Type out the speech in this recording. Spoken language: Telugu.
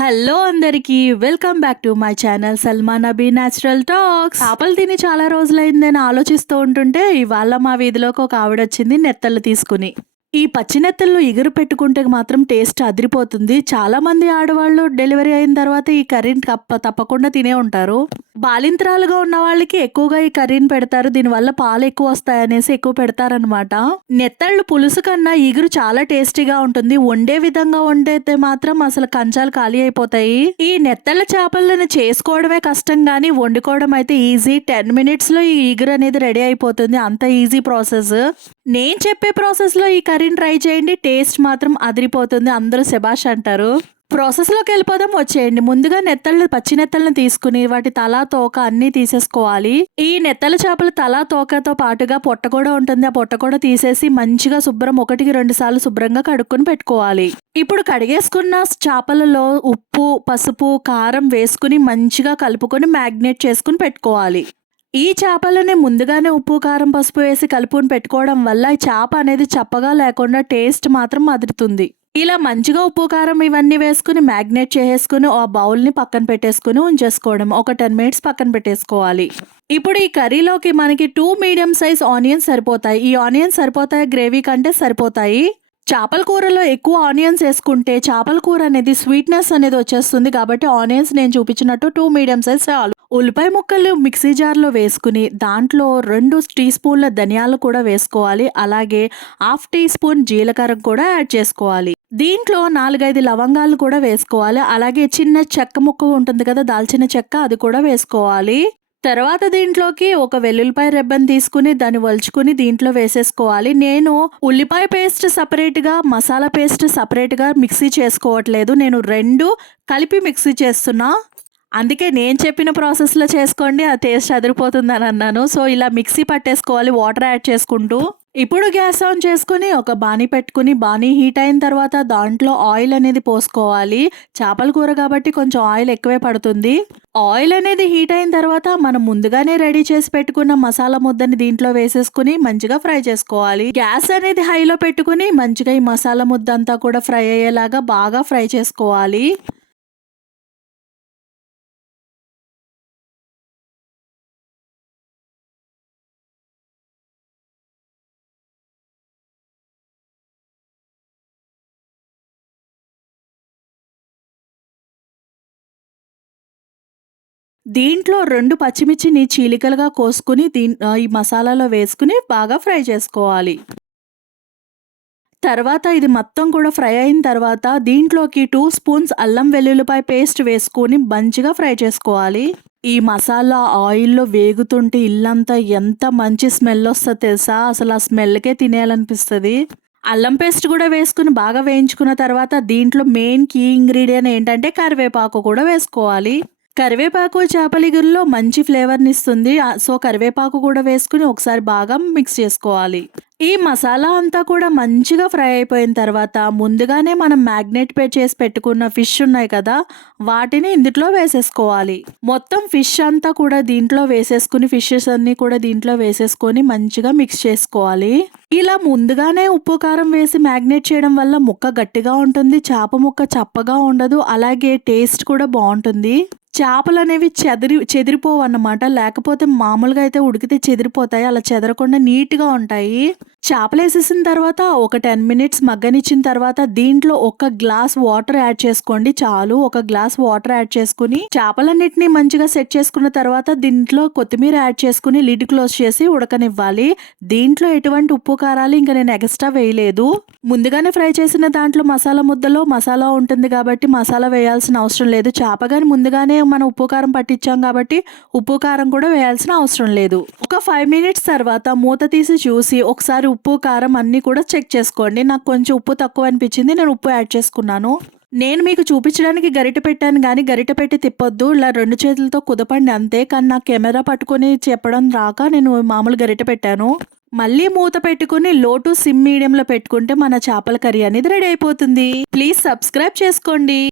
హలో అందరికి welcome back to my channel Salma Nabi natural talks. చేపలు తిని చాలా రోజులైందని ఆలోచిస్తూ ఉంటుంటే ఇవాళ మా వీధిలోకి ఒక ఆవిడ వచ్చింది నెత్తళ్ళు తీసుకుని. ఈ పచ్చి నెత్తళ్ళు ఇగురు పెట్టుకుంటే మాత్రం టేస్ట్ అదిరిపోతుంది. చాలా మంది ఆడవాళ్ళు డెలివరీ అయిన తర్వాత ఈ కర్రీని తప్పకుండా తినే ఉంటారు. బాలింతరాలుగా ఉన్న వాళ్ళకి ఎక్కువగా ఈ కర్రీని పెడతారు. దీనివల్ల పాలు ఎక్కువ వస్తాయనేసి ఎక్కువ పెడతారనమాట. నెత్తళ్ళు పులుసు కన్నా ఇగురు చాలా టేస్టీగా ఉంటుంది. వండే విధంగా వండేతే మాత్రం అసలు కంచాలు ఖాళీ అయిపోతాయి. ఈ నెత్తళ్ళ చేపలను చేసుకోవడమే కష్టం గానీ వండుకోవడం అయితే ఈజీ. 10 minutes లో ఈ ఇగురు అనేది రెడీ అయిపోతుంది. అంత ఈజీ ప్రాసెస్. నేను చెప్పే ప్రాసెస్ లో ఈ కర్రీని ట్రై చేయండి. టేస్ట్ మాత్రం అదిరిపోతుంది. అందరూ శబాష్ అంటారు. ప్రాసెస్లోకి వెళ్ళిపోదాం, వచ్చేయండి. ముందుగా పచ్చి నెత్తళ్ళని తీసుకుని వాటి తల తోక అన్ని తీసేసుకోవాలి. ఈ నెత్తల చేపల తల తోకతో పాటుగా పొట్ట కూడా ఉంటుంది. ఆ పొట్ట కూడా తీసేసి మంచిగా శుభ్రం 1-2 సార్లు శుభ్రంగా కడుక్కొని పెట్టుకోవాలి. ఇప్పుడు కడిగేసుకున్న చేపలలో ఉప్పు, పసుపు, కారం వేసుకుని మంచిగా కలుపుకొని మ్యాగ్నేట్ చేసుకుని పెట్టుకోవాలి. ఈ చేపలని ముందుగానే ఉప్పు, కారం, పసుపు వేసి కలుపుకొని పెట్టుకోవడం వల్ల ఈ చేప అనేది చప్పగా లేకుండా టేస్ట్ మాత్రం అదురుతుంది. ఇలా మంచిగా ఉప్పు, కారం ఇవన్నీ వేసుకుని మ్యాగ్నేట్ చేసేసుకుని ఆ బౌల్ని పక్కన పెట్టేసుకుని ఉంచేసుకోవడం. ఒక 10 minutes పక్కన పెట్టేసుకోవాలి. ఇప్పుడు ఈ కర్రీలోకి మనకి 2 మీడియం సైజ్ ఆనియన్స్ సరిపోతాయి. ఈ ఆనియన్స్ సరిపోతాయి, గ్రేవీ కంటే సరిపోతాయి. చేపల కూరలో ఎక్కువ ఆనియన్స్ వేసుకుంటే చేపల కూర అనేది స్వీట్నెస్ అనేది వచ్చేస్తుంది. కాబట్టి ఆనియన్స్ నేను చూపించినట్టు 2 మీడియం సైజ్ చాలు. ఉల్లిపాయ ముక్కలు మిక్సీ జార్లో వేసుకుని దాంట్లో 2 టీ స్పూన్ల ధనియాలు కూడా వేసుకోవాలి. అలాగే 1/2 టీ స్పూన్ జీలకర్ర కూడా యాడ్ చేసుకోవాలి. దీంట్లో 4-5 లవంగాలు కూడా వేసుకోవాలి. అలాగే చిన్న చెక్క ముక్క ఉంటుంది కదా, దాల్చిన చెక్క, అది కూడా వేసుకోవాలి. తర్వాత దీంట్లోకి ఒక వెల్లుల్లిపాయ రెబ్బని తీసుకుని దాన్ని వలుచుకుని దీంట్లో వేసేసుకోవాలి. నేను ఉల్లిపాయ పేస్ట్ సపరేట్గా, మసాలా పేస్ట్ సపరేట్గా మిక్సీ చేసుకోవట్లేదు. నేను 2 కలిపి మిక్సీ చేస్తున్నా. అందుకే నేను చెప్పిన ప్రాసెస్లో చేసుకోండి, ఆ టేస్ట్ అదిరిపోతుందని అన్నాను. సో ఇలా మిక్సీ పట్టేసుకోవాలి వాటర్ యాడ్ చేసుకుంటూ. ఇప్పుడు గ్యాస్ ఆన్ చేసుకుని ఒక బాణీ పెట్టుకుని బాణీ హీట్ అయిన తర్వాత దాంట్లో ఆయిల్ అనేది పోసుకోవాలి. చేపల కూర కాబట్టి కొంచెం ఆయిల్ ఎక్కువే పడుతుంది. ఆయిల్ అనేది హీట్ అయిన తర్వాత మనం ముందుగానే రెడీ చేసి పెట్టుకున్న మసాలా ముద్దని దీంట్లో వేసేసుకుని మంచిగా ఫ్రై చేసుకోవాలి. గ్యాస్ అనేది హైలో పెట్టుకుని మంచిగా ఈ మసాలా ముద్ద అంతా కూడా ఫ్రై అయ్యేలాగా బాగా ఫ్రై చేసుకోవాలి. దీంట్లో 2 పచ్చిమిర్చిని చీలికలుగా కోసుకుని ఈ మసాలాలో వేసుకుని బాగా ఫ్రై చేసుకోవాలి. తర్వాత ఇది మొత్తం కూడా ఫ్రై అయిన తర్వాత దీంట్లోకి 2 స్పూన్స్ అల్లం వెల్లుల్లిపాయ పేస్ట్ వేసుకొని మంచిగా ఫ్రై చేసుకోవాలి. ఈ మసాలా ఆయిల్లో వేగుతుంటే ఇల్లంతా ఎంత మంచి స్మెల్ వస్తుందో తెలుసా, అసలు ఆ స్మెల్కే తినేయాలనిపిస్తుంది. అల్లం పేస్ట్ కూడా వేసుకుని బాగా వేయించుకున్న తర్వాత దీంట్లో మెయిన్ కీ ఇంగ్రీడియంట్ ఏంటంటే కరివేపాకు కూడా వేసుకోవాలి. కరివేపాకు చేపల ఇగురులో మంచి ఫ్లేవర్ని ఇస్తుంది. సో కరివేపాకు కూడా వేసుకుని ఒకసారి బాగా మిక్స్ చేసుకోవాలి. ఈ మసాలా అంతా కూడా మంచిగా ఫ్రై అయిపోయిన తర్వాత ముందుగానే మనం మ్యాగ్నేట్ చేసి పెట్టుకున్న ఫిష్ ఉన్నాయి కదా, వాటిని ఇందులో వేసేసుకోవాలి. మొత్తం ఫిష్ అంతా కూడా దీంట్లో వేసేసుకుని ఫిషెస్ అన్ని కూడా దీంట్లో వేసేసుకొని మంచిగా మిక్స్ చేసుకోవాలి. ఇలా ముందుగానే ఉప్పు, కారం వేసి మ్యాగ్నేట్ చేయడం వల్ల ముక్క గట్టిగా ఉంటుంది, చేప ముక్క చప్పగా ఉండదు, అలాగే టేస్ట్ కూడా బాగుంటుంది. చేపలు అనేవి చెదిరిపోవు అన్నమాట. లేకపోతే మామూలుగా అయితే ఉడికితే చెదిరిపోతాయి, అలా చెదరకుండా నీట్గా ఉంటాయి. చేపలు వేసేసిన తర్వాత ఒక 10 minutes మగ్గనిచ్చిన తర్వాత దీంట్లో 1 గ్లాస్ వాటర్ యాడ్ చేసుకోండి చాలు. 1 గ్లాస్ వాటర్ యాడ్ చేసుకుని చేపలన్నిటిని మంచిగా సెట్ చేసుకున్న తర్వాత దీంట్లో కొత్తిమీర యాడ్ చేసుకుని లిడ్ క్లోజ్ చేసి ఉడకనివ్వాలి. దీంట్లో ఎటువంటి ఉప్పు, కారాలు ఇంకా నేను ఎక్స్ట్రా వేయలేదు. ముందుగానే ఫ్రై చేసిన దాంట్లో మసాలా ముద్దలో మసాలా ఉంటుంది కాబట్టి మసాలా వేయాల్సిన అవసరం లేదు. చేప కానీ ముందుగానే మనం ఉప్పు, కారం పట్టించాం కాబట్టి ఉప్పు, కారం కూడా వేయాల్సిన అవసరం లేదు. ఒక 5 minutes తర్వాత మూత తీసి చూసి ఒకసారి ఉప్పు, కారం అన్నీ కూడా చెక్ చేసుకోండి. నాకు కొంచెం ఉప్పు తక్కువ అనిపించింది, నేను ఉప్పు యాడ్ చేసుకున్నాను. నేను మీకు చూపించడానికి గరిట పెట్టాను కానీ గరిట పెట్టి తిప్పొద్దు, ఇలా 2 చేతులతో కుదపండి అంతే. కానీ నాకు కెమెరా పట్టుకొని చెప్పడం రాక నేను మామూలు గరిట పెట్టాను. మళ్ళీ మూత పెట్టుకుని లో టు సిమ్ మీడియంలో పెట్టుకుంటే మన చేపల కర్రీ అనేది రెడీ అయిపోతుంది. ప్లీజ్ సబ్స్క్రైబ్ చేసుకోండి.